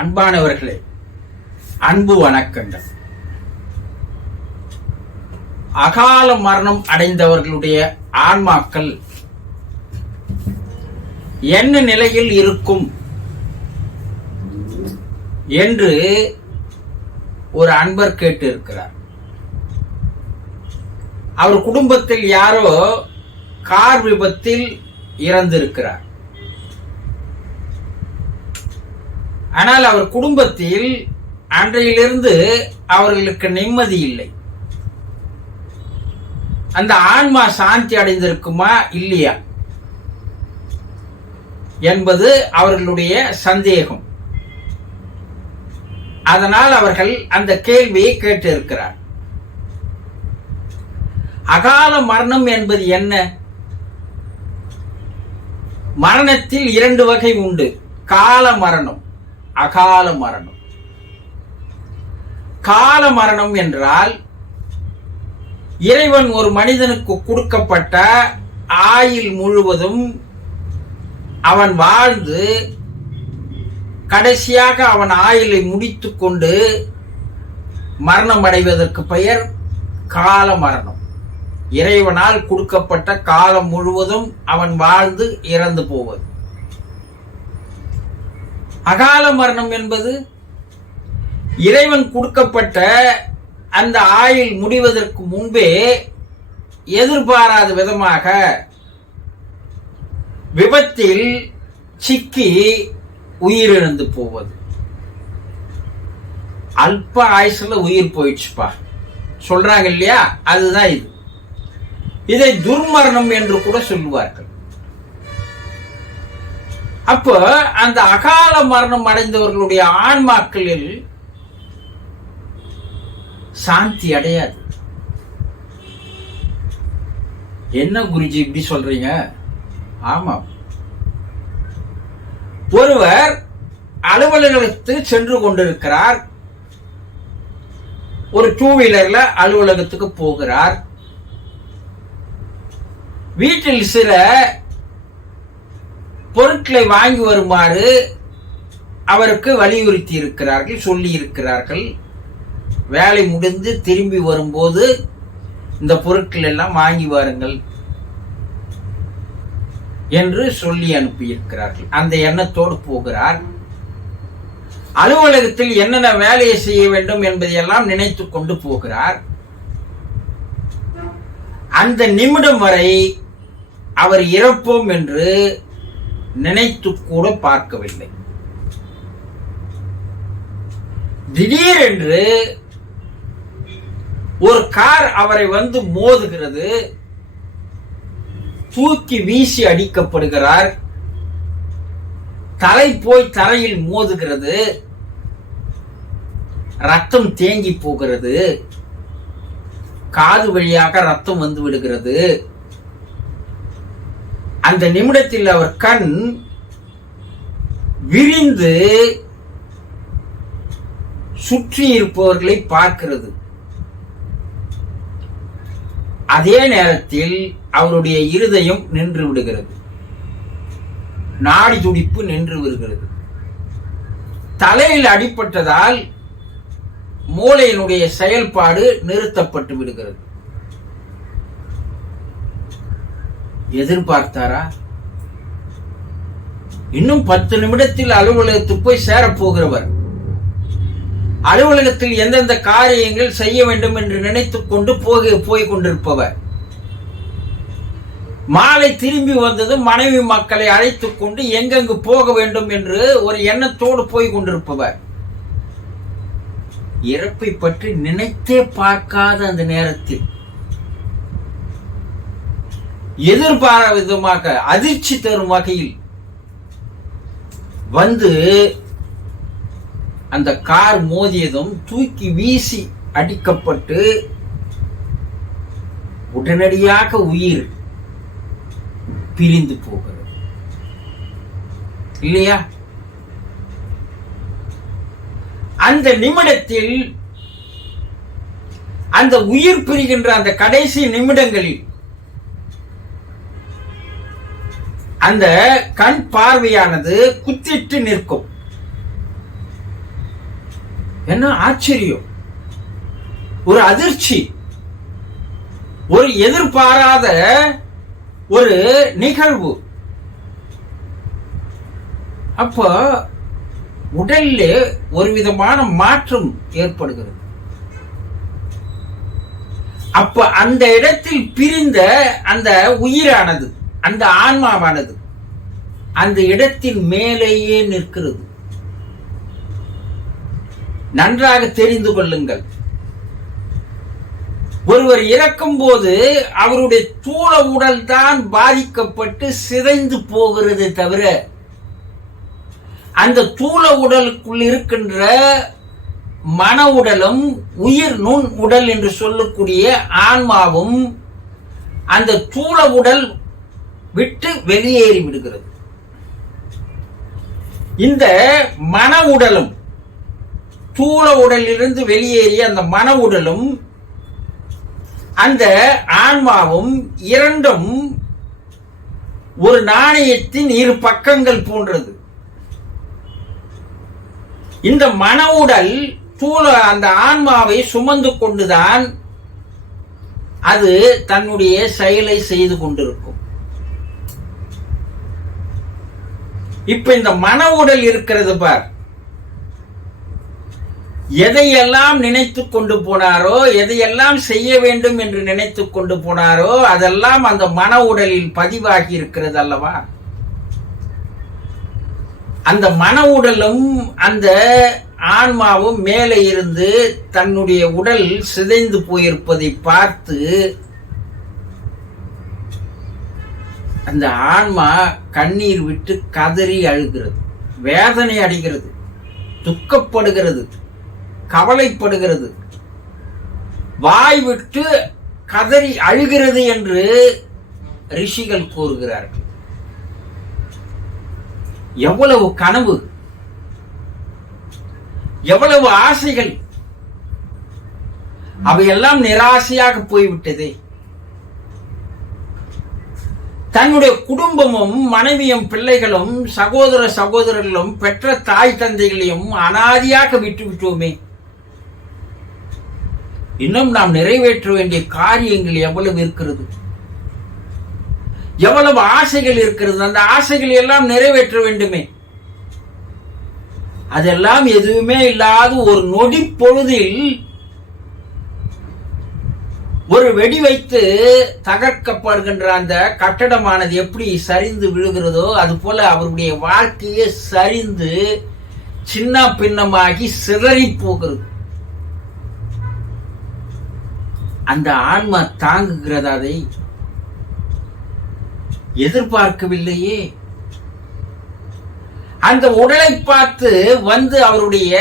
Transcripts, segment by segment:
அன்பானவர்களே, அன்பு வணக்கங்கள். அகால மரணம் அடைந்தவர்களுடைய ஆன்மாக்கள் என்ன நிலையில் இருக்கும் என்று ஒரு அன்பர் கேட்டு இருக்கிறார். அவர் குடும்பத்தில் யாரோ கார் விபத்தில் இறந்திருக்கிறார். ஆனால் அவர் குடும்பத்தில் அன்றையிலிருந்து அவர்களுக்கு நிம்மதி இல்லை. அந்த ஆன்மா சாந்தி அடைந்திருக்குமா இல்லையா என்பது அவர்களுடைய சந்தேகம். அதனால் அவர்கள் அந்த கேள்வியை கேட்டு இருக்கிறார். அகால மரணம் என்பது என்ன? மரணத்தில் இரண்டு வகை உண்டு. கால மரணம், அகால மரணம். கால மரணம் என்றால் இறைவன் ஒரு மனிதனுக்கு கொடுக்கப்பட்ட ஆயுள் முழுவதும் அவன் வாழ்ந்து கடைசியாக அவன் ஆயுளை முடித்துக் கொண்டு மரணம் அடைவதற்கு பெயர் கால மரணம். இறைவனால் கொடுக்கப்பட்ட காலம் முழுவதும் அவன் வாழ்ந்து இறந்து போவது. அகால மரணம் என்பது இறைவன் கொடுக்கப்பட்ட அந்த ஆயுள் முடிவதற்கு முன்பே எதிர்பாராத விதமாக விபத்தில் சிக்கி உயிரிழந்து போவது. அல்ப ஆயுசுல உயிர் போயிடுச்சுப்பா சொல்றாங்க இல்லையா, அதுதான் இது. இதை துர்மரணம் என்று கூட சொல்லுவார்கள். அப்போ அந்த அகால மரணம் அடைந்தவர்களுடைய ஆன்மாக்களில் சாந்தி அடையாது. என்ன குருஜி இப்படி சொல்றீங்க? ஆமா, ஒருவர் அலுவலகத்துக்கு சென்று கொண்டிருக்கிறார். ஒரு டூ வீலர்ல அலுவலகத்துக்கு போகிறார். வீட்டில் சில பொருட்களை வாங்கி வருமாறு அவருக்கு வலியுறுத்தி இருக்கிறார்கள், சொல்லி இருக்கிறார்கள். வேலை முடிந்து திரும்பி வரும்போது இந்த பொருட்கள் எல்லாம் வாங்கி வாருங்கள் என்று சொல்லி அனுப்பியிருக்கிறார்கள். அந்த எண்ணத்தோடு போகிறார். அலுவலகத்தில் என்னென்ன வேலையை செய்ய வேண்டும் என்பதையெல்லாம் நினைத்து கொண்டு போகிறார். அந்த நிமிடம் வரை அவர் இறப்போம் என்று நினைத்து கூட பார்க்கவில்லை. திடீரென்று ஒரு கார் அவரை வந்து மோதுகிறது. தூக்கி வீசி அடிக்கப்படுகிறார். தலை போய் தரையில் மோதுகிறது. ரத்தம் தேங்கி போகிறது. காது வழியாக ரத்தம் வந்து விடுகிறது. அந்த நிமிடத்தில் அவர் கண் விரிந்து சுற்றி இருப்பவர்களை பார்க்கிறது. அதே நேரத்தில் அவருடைய இருதயம் நின்று விடுகிறது. நாடி துடிப்பு நின்று விடுகிறது. தலையில் அடிபட்டதால் மூளையினுடைய செயல்பாடு நிறுத்தப்பட்டு விடுகிறது. எதிர்பார்த்தாரா? இன்னும் 10 நிமிடத்தில் அலுவலகத்துக்கு போய் சேரப்போகிறவர் அலுவலகத்தில் எந்தெந்த காரியங்கள் செய்ய வேண்டும் என்று நினைத்துக் கொண்டு போய் கொண்டிருப்பவர் மாலை திரும்பி வந்தது மனைவி மக்களை அழைத்துக் கொண்டு எங்கெங்கு போக வேண்டும் என்று ஒரு எண்ணத்தோடு போய் கொண்டிருப்பவர் இறப்பை பற்றி நினைத்தே பார்க்காத அந்த நேரத்தில் எதிர்பாராத விதமாக அதிர்ச்சி தரும் வகையில் வந்து அந்த கார் மோதியதும் தூக்கி வீசி அடிக்கப்பட்டு உடனடியாக உயிர் பிரிந்து போகிறது இல்லையா? அந்த நிமிடத்தில் அந்த உயிர் பிரிகின்ற அந்த கடைசி நிமிடங்களில் அந்த கண் பார்வையானது குத்திட்டு நிற்கும். என்ன ஆச்சரியம், ஒரு அதிர்ச்சி, ஒரு எதிர்பாராத ஒரு நிகழ்வு. அப்ப உடல்ல ஒரு விதமான மாற்றம் ஏற்படுகிறது. அப்ப அந்த இடத்தில் பிரிந்த அந்த உயிரானது, அந்த ஆன்மாவானது அந்த இடத்தின் மேலேயே நிற்கிறது. நன்றாக தெரிந்து கொள்ளுங்கள், ஒருவர் இறக்கும் போது அவருடைய தூள உடல் தான் பாதிக்கப்பட்டு சிதைந்து போகிறது தவிர அந்த தூள உடலுக்குள் இருக்கின்ற மன உடலும் உயிர் நுண் உடல் என்று சொல்லக்கூடிய ஆன்மாவும் அந்த தூள உடல் விட்டு வெளியேறி விடுகிறது. இந்த மன உடலும் தூள உடலிலிருந்து வெளியேறிய அந்த மன உடலும் அந்த ஆன்மாவும் இரண்டும் ஒரு நாணயத்தின் இரு பக்கங்கள் போன்றது. இந்த மன உடல் தூள அந்த ஆன்மாவை சுமந்து கொண்டுதான் அது தன்னுடைய செயலை செய்து கொண்டிருக்கும். இப்ப இந்த மன உடல் இருக்கிறது பார், எதையெல்லாம் நினைத்து கொண்டு போனாரோ, எதையெல்லாம் செய்ய வேண்டும் என்று நினைத்து கொண்டு போனாரோ அதெல்லாம் அந்த மன உடலில் பதிவாகி இருக்கிறது அல்லவா. அந்த மன உடலும் அந்த ஆன்மாவும் மேலே இருந்து தன்னுடைய உடல் சிதைந்து போயிருப்பதை பார்த்து அந்த ஆன்மா கண்ணீர் விட்டு கதறி அழுகிறது, வேதனை அடைகிறது, துக்கப்படுகிறது, கவலைப்படுகிறது, வாய் விட்டு கதறி அழுகிறது என்று ரிஷிகள் கூறுகிறார்கள். எவ்வளவு கனவு, எவ்வளவு ஆசைகள், அவையெல்லாம் நிராசையாக போய்விட்டதே. தன்னுடைய குடும்பமும் மனைவியும் பிள்ளைகளும் சகோதர சகோதரர்களும் பெற்ற தாய் தந்தைகளையும் அனாதியாக விட்டு விட்டோமே. இன்னும் நாம் நிறைவேற்ற வேண்டிய காரியங்கள் எவ்வளவு இருக்கிறது, எவ்வளவு ஆசைகள் இருக்கிறது. அந்த ஆசைகள் எல்லாம் நிறைவேற்ற வேண்டுமே. அதெல்லாம் எதுவுமே இல்லாத ஒரு நொடி பொழுதில் ஒரு வெடி வைத்து தகர்க்கப்படுகின்ற அந்த கட்டடமானது எப்படி சரிந்து விழுகிறதோ அது போல அவருடைய வாழ்க்கையே சரிந்து சின்ன பின்னமாகி சிதறி போகிறது. அந்த ஆன்மா தாங்குகிறது, அதை எதிர்பார்க்கவில்லையே. அந்த உடலை பார்த்து வந்து அவருடைய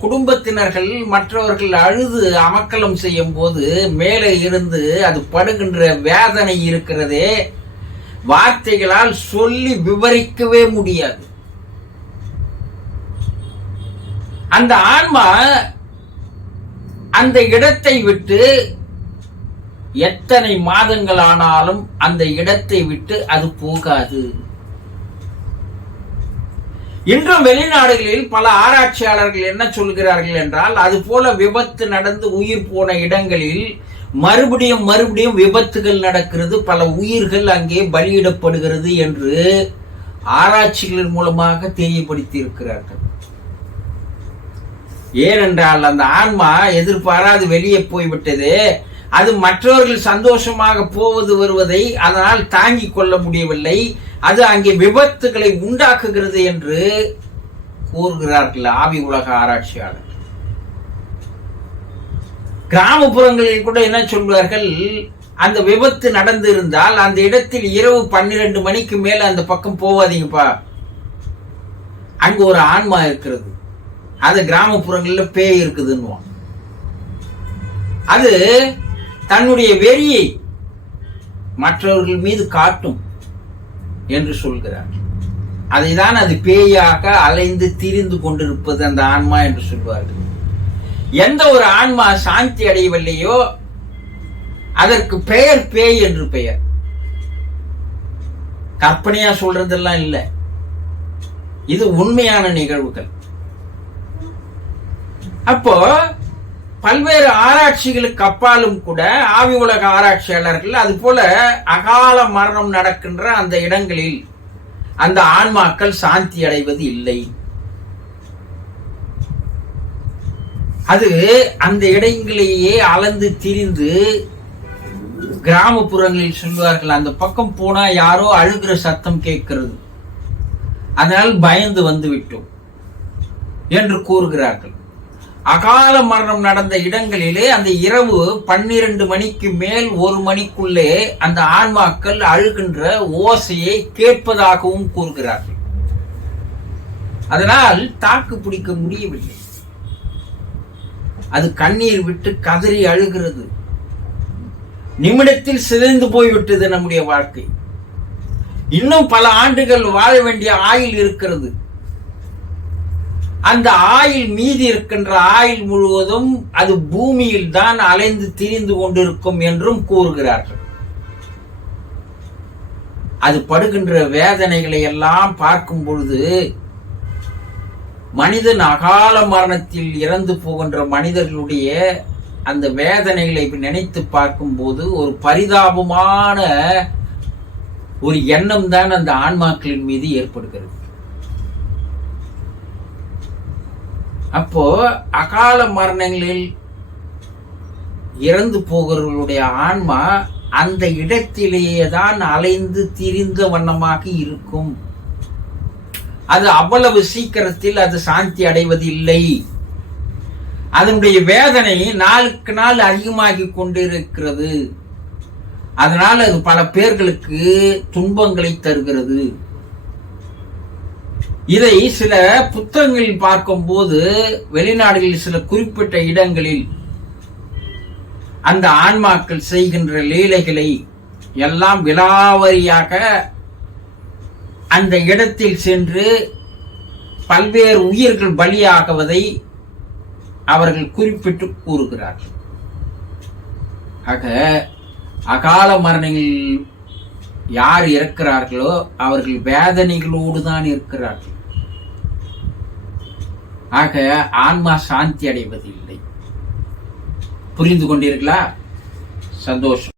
குடும்பத்தினர்கள் மற்றவர்கள் அழுது அமக்கலம் செய்யும் போது மேலே இருந்து அது படுகின்ற வேதனை இருக்கிறதே, வார்த்தைகளால் சொல்லி விவரிக்கவே முடியாது. அந்த ஆன்மா அந்த இடத்தை விட்டு எத்தனை மாதங்கள் ஆனாலும் அந்த இடத்தை விட்டு அது போகாது. இன்றும் வெளிநாடுகளில் பல ஆராய்ச்சியாளர்கள் என்ன சொல்கிறார்கள் என்றால், அது போல விபத்து நடந்து உயிர் போன இடங்களில் மறுபடியும் மறுபடியும் விபத்துகள் நடக்கிறது, பல உயிர்கள் அங்கே பலியிடப்படுகிறது என்று ஆராய்ச்சிகளின் மூலமாக தெரியப்படுத்தி இருக்கிறார்கள். ஏனென்றால் அந்த ஆன்மா எதிர்பாராது வெளியே போய்விட்டது, அது மற்றவர்கள் சந்தோஷமாக போவது வருவதை அதனால் தாங்கிக் கொள்ள முடியவில்லை, அது அங்கே விபத்துகளை உண்டாக்குகிறது என்று கூறுகிறார்கள் ஆவி உலக ஆராய்ச்சியாளர். கிராமப்புறங்களில் கூட என்ன சொல்வார்கள், அந்த விபத்து நடந்து இருந்தால் அந்த இடத்தில் இரவு 12 மணிக்கு மேல அந்த பக்கம் போவாதீங்கப்பா, அங்க ஒரு ஆன்மா இருக்கிறது, அது கிராமப்புறங்களில் பேய் இருக்குதுன்னு. அது தன்னுடைய வெறியை மற்றவர்கள் மீது காட்டும் என்று சொல்கிறார். அதைதான் அது பேயாக அலைந்து திரிந்து கொண்டிருப்பது அந்த ஆன்மா என்று சொல்வார்கள். எந்த ஒரு ஆன்மா சாந்தி அடையவில்லையோ அதற்கு பெயர் பேய் என்று பெயர். கற்பனையா சொல்றதெல்லாம் இல்லை, இது உண்மையான நிகழ்வுகள். அப்போ பல்வேறு ஆராய்ச்சிகளுக்கு அப்பாலும் கூட ஆவி உலக ஆராய்ச்சியாளர்கள் அது போல அகால மரணம் நடக்கின்ற அந்த இடங்களில் அந்த ஆன்மாக்கள் சாந்தி அடைவது இல்லை. அது அந்த இடங்களிலேயே அலைந்து திரிந்து, கிராமப்புறங்களில் சொல்வார்கள், அந்த பக்கம் போனா யாரோ அழுகிற சத்தம் கேட்கிறது, அதனால் பயந்து வந்து விட்டோம் என்று கூறுகிறார்கள். அகால மரணம் நடந்த இடங்களிலே அந்த இரவு 12 மணிக்கு மேல் 1 மணிக்குள்ளே அந்த ஆன்மாக்கள் அழுகின்ற ஓசையை கேட்பதாகவும் கூறுகிறார்கள். அதனால் தாக்கு பிடிக்க முடியவில்லை. அது கண்ணீர் விட்டு கதறி அழுகிறது. நிமிடத்தில் சிதைந்து போய்விட்டது நம்முடைய வாழ்க்கை. இன்னும் பல ஆண்டுகள் வாழ வேண்டிய ஆயுள் இருக்கிறது. அந்த ஆயுள் மீதி இருக்கின்ற ஆயுள் முழுவதும் அது பூமியில் தான் அலைந்து திரிந்து கொண்டிருக்கும் என்றும் கூறுகிறார்கள். அது படுகின்ற வேதனைகளை எல்லாம் பார்க்கும் பொழுது, மனிதன் அகால மரணத்தில் இறந்து போகின்ற மனிதர்களுடைய அந்த வேதனைகளை நினைத்து பார்க்கும் போது ஒரு பரிதாபமான ஒரு எண்ணம் தான் அந்த ஆன்மாக்களின் மீது ஏற்படுகிறது. அப்போ அகால மரணங்களில் இறந்து போகிறவர்களுடைய ஆன்மா அந்த இடத்திலேயே தான் அலைந்து திரிந்த வண்ணமாக இருக்கும். அது அவ்வளவு சீக்கிரத்தில் அது சாந்தி அடைவது இல்லை. அதனுடைய வேதனை நாளுக்கு நாள் அதிகமாகி கொண்டிருக்கிறது. அதனால அது பல பேர்களுக்கு துன்பங்களை தருகிறது. இதை சில புத்தகங்களில் பார்க்கும் போது, வெளிநாடுகளில் சில குறிப்பிட்ட இடங்களில் அந்த ஆன்மாக்கள் செய்கின்ற லீலைகளை எல்லாம் விலாவரியாக அந்த இடத்தில் சென்று பல்வேறு உயிர்கள் பலியாகுவதை அவர்கள் குறிப்பிட்டு கூறுகிறார்கள். ஆக அகால மரணங்களில் யார் இருக்கிறார்களோ அவர்கள் வேதனைகளோடு தான் இருக்கிறார்கள். ஆக ஆன்மா சாந்தி அடைவதில்லை. புரிந்து கொண்டீர்களா? சந்தோஷம்.